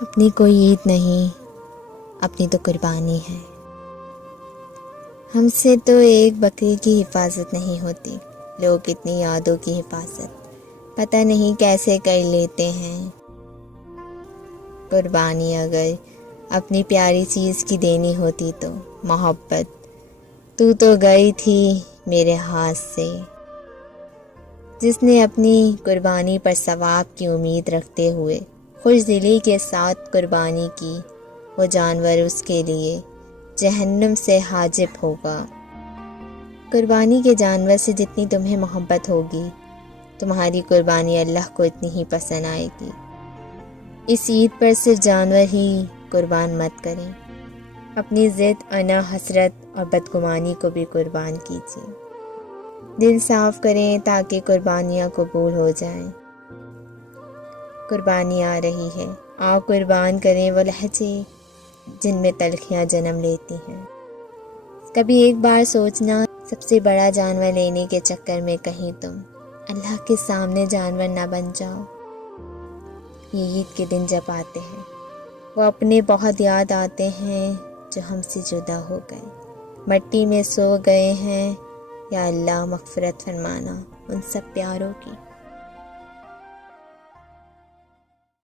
अपनी कोई ईद नहीं, अपनी तो कुर्बानी है। हमसे तो एक बकरी की हिफाजत नहीं होती, लोग कितनी यादों की हिफाजत पता नहीं कैसे कर लेते हैं। कुर्बानी अगर अपनी प्यारी चीज़ की देनी होती तो मोहब्बत तू तो गई थी मेरे हाथ से। जिसने अपनी कुर्बानी पर सवाब की उम्मीद रखते हुए खुश दिली के साथ कुर्बानी की, वो जानवर उसके लिए जहन्नुम से हाजिब होगा। कुर्बानी के जानवर से जितनी तुम्हें मोहब्बत होगी, तुम्हारी कुर्बानी अल्लाह को इतनी ही पसंद आएगी। इस ईद पर सिर्फ जानवर ही कुर्बान मत करें, अपनी ज़िद, अना, हसरत और बदगुमानी को भी कुर्बान कीजिए। दिल साफ करें ताकि कुर्बानियाँ कबूल हो जाएं। कुर्बानी आ रही है, आओ कुर्बान करें वो लहजे जिनमें तलखियाँ जन्म लेती हैं। कभी एक बार सोचना, सबसे बड़ा जानवर लेने के चक्कर में कहीं तुम अल्लाह के सामने जानवर ना बन जाओ। ये ईद के दिन जब आते हैं, वो अपने बहुत याद आते हैं जो हमसे जुदा हो गए, मट्टी में सो गए हैं। या अल्लाह मग़फ़िरत फरमाना उन सब प्यारों की।